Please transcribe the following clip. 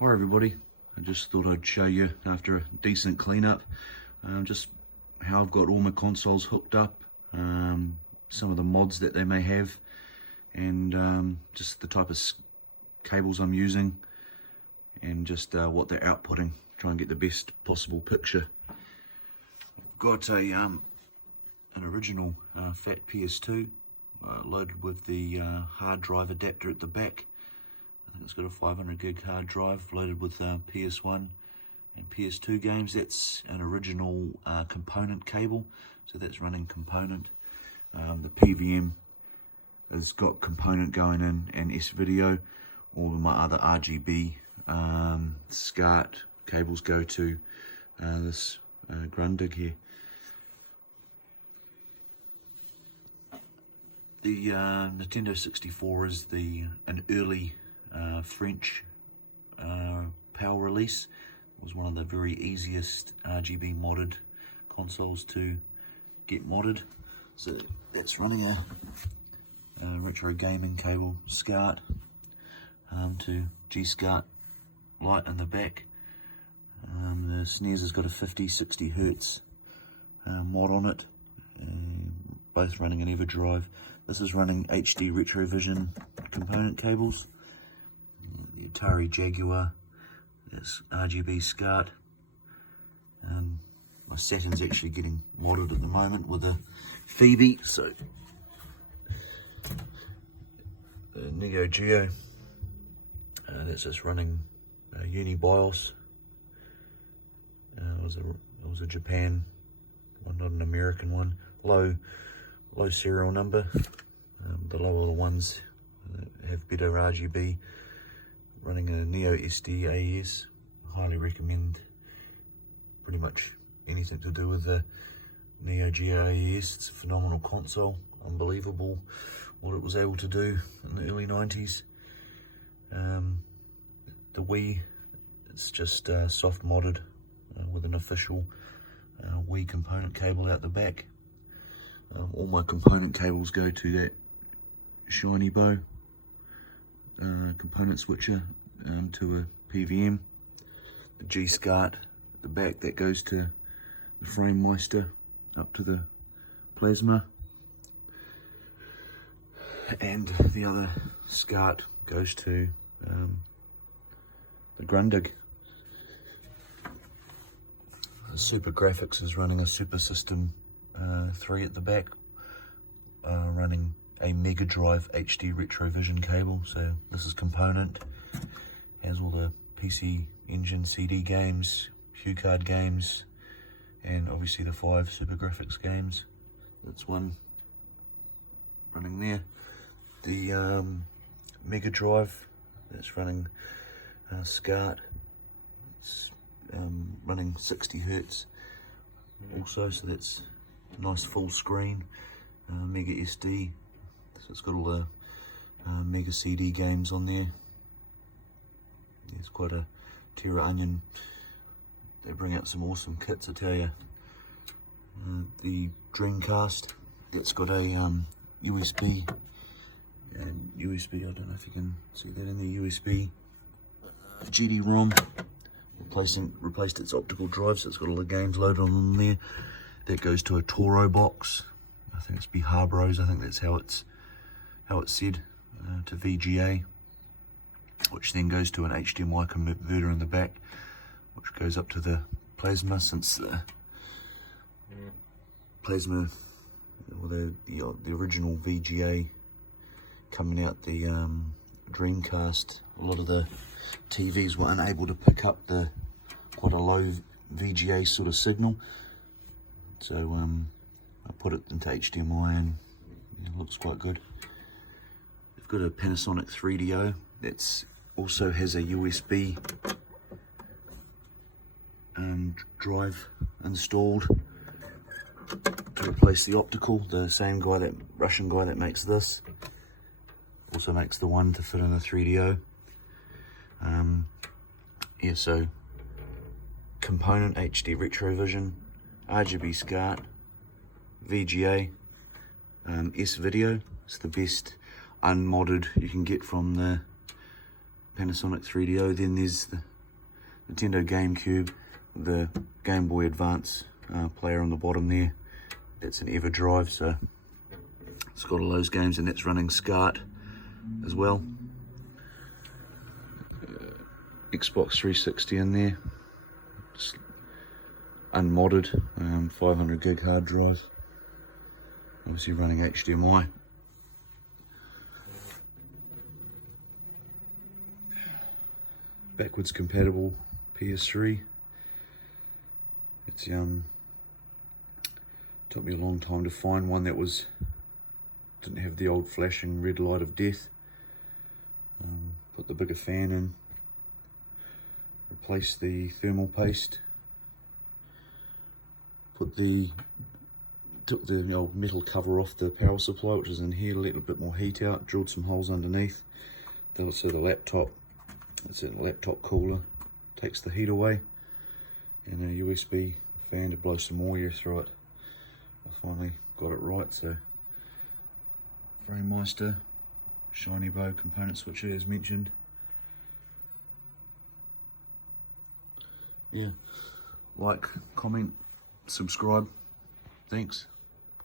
Hi everybody, I just thought I'd show you after a decent cleanup just how I've got all my consoles hooked up, some of the mods that they may have, and just the type of cables I'm using, and just what they're outputting, try and get the best possible picture. I've got an original fat PS2 loaded with the hard drive adapter at the back. I think it's got a 500 gig hard drive loaded with PS1 and PS2 games. That's an original component cable, so that's running component. The PVM has got component going in and S-Video. All of my other RGB SCART cables go to this Grundig here. The Nintendo 64 is an early French PAL release. It was one of the very easiest RGB modded consoles to get modded. So that's running a retro gaming cable SCART to G-SCART light in the back. The SNES has got a 50-60 Hertz mod on it, both running an EverDrive. This is running HD Retrovision component cables. The Atari Jaguar, that's RGB SCART. My Saturn's actually getting modded at the moment with a Phoebe, so the Neo Geo, that's just running UniBIOS. It was a Japan one, not an American one. Low serial number. The lower the ones have better RGB. Running a Neo SD AES. Highly recommend pretty much anything to do with the Neo Geo AES. It's a phenomenal console. Unbelievable what it was able to do in the early 90s. The Wii, it's just soft modded with an official Wii component cable out the back. All my component cables go to that Shinebo component switcher to a PVM. The G-SCART at the back, that goes to the FrameMeister up to the Plasma, and the other SCART goes to the Grundig. The Super Graphics is running a Super System 3 at the back, running a Mega Drive HD Retrovision cable. So this is component, has all the PC Engine CD games, HuCard games, and obviously the 5 Super Graphics games. That's one running there. The Mega Drive, that's running SCART. It's running 60 Hertz also, so that's nice full screen. Mega SD, so it's got all the Mega CD games on there. It's quite a Terra Onion. They bring out some awesome kits, I tell you. The Dreamcast, that's got a USB, and USB, I don't know if you can see that in the USB GD-ROM. Replaced its optical drive, so it's got all the games loaded on there. That goes to a Toro box. I think it's Biharbros, I think that's how it's said, to VGA, which then goes to an HDMI converter in the back, which goes up to the Plasma, since the Plasma, or the original VGA coming out the Dreamcast, a lot of the TVs were unable to pick up quite a low VGA sort of signal. So I put it into HDMI and it looks quite good. I've got a Panasonic 3DO that also has a USB drive installed to replace the optical. The same guy, that Russian guy that makes this, also makes the one to fit in the 3DO. Yeah, so component HD Retrovision, RGB SCART, VGA, S-Video. It's the best unmodded you can get from the Panasonic 3DO. Then there's Nintendo GameCube, the Game Boy Advance player on the bottom there. It's an EverDrive, so it's got all those games, and that's running SCART as well. Xbox 360 in there, just unmodded, 500 gig hard drive, obviously running HDMI. Backwards compatible PS3. It's took me a long time to find one that didn't have the old flashing red light of death. Put the bigger fan in, replace the thermal paste, took the old metal cover off the power supply, which is in here, let a bit more heat out, drilled some holes underneath. So the laptop, it's a laptop cooler, takes the heat away, and a USB fan to blow some more air through it. I finally got it right, so FrameMeister, Shiny Bow component switcher as mentioned. Yeah, like, comment, subscribe, thanks.